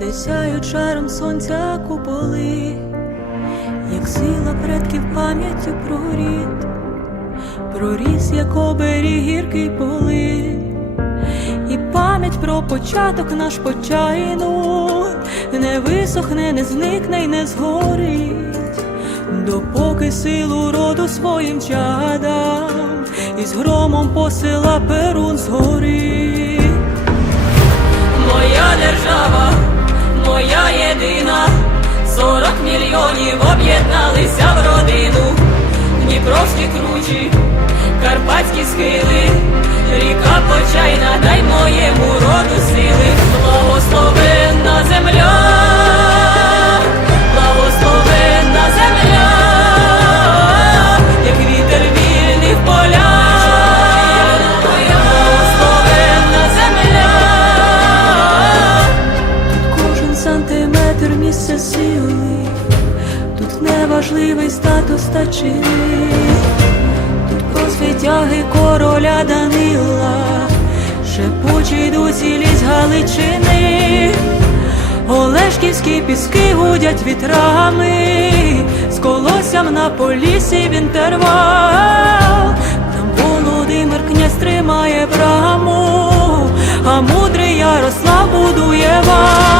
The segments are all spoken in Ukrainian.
де сяють шаром сонця куполи, як сила предків пам'яттю про рід, проріс, як оберіг гіркий поли, і пам'ять про початок наш почайну не висохне, не зникне й не згорить, допоки силу роду своїм чадам із громом посила перун згори. Моя держава, моя єдина, сорок мільйонів об'єдналися в родину, Дніпровські кручі, карпатські схили, ріка почайна, дай моєму неважливий статус та чини, тут про звитяги короля Данила, шепочі йдуть цілість Галичини, Олешківські піски гудять вітрами, з колоссям на полісі в інтервал. Там Володимир князь тримає браму, а мудрий Ярослав будує вал.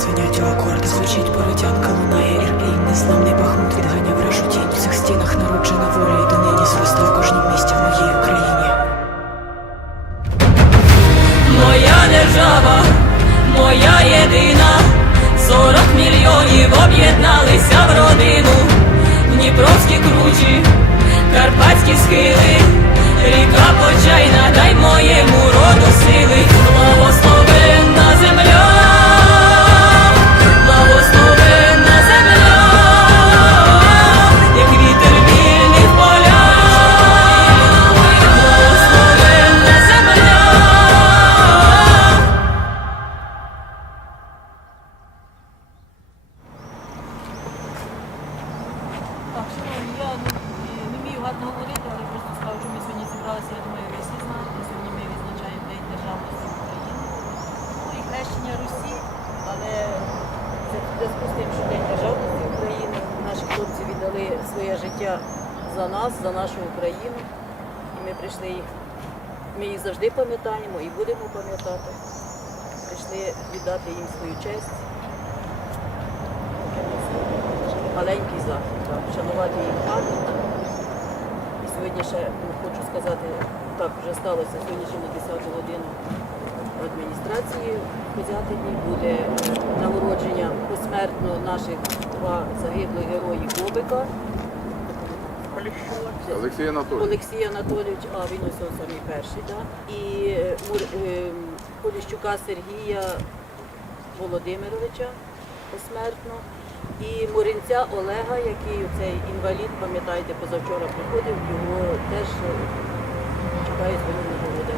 зацвинять у акорди. Звучить породянка, лунає ірпінь, незламний бахмут відганяв вражу тінь. В цих стінах народжена воля, і донині зросте в кожнім місті в моїй Україні. Моя держава, моя єдина, сорок мільйонів об'єдналися в родину, в Дніпровські кручі, життя за нас, за нашу Україну. І ми прийшли їх, ми їх завжди пам'ятаємо і будемо пам'ятати. Прийшли віддати їм свою честь. маленький захід, так, вшанувати їх пам'ять. І сьогодні ще ну, хочу сказати, так вже сталося сьогодні на 10 годину в адміністрації Козятині буде е, нагородження посмертно наших два загиблих героїв Бобика. Олексій Анатолійович. Олексій Анатолійович, а він ось самі самий перший, да? і Мур- е, Поліщука Сергія Володимировича посмертно. І Муринця Олега, який цей інвалід, пам'ятаєте, позавчора приходив, його теж е, чекають вони нагороди.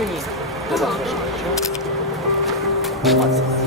に出たとしましょう。待つ。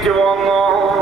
Nikke Wongo.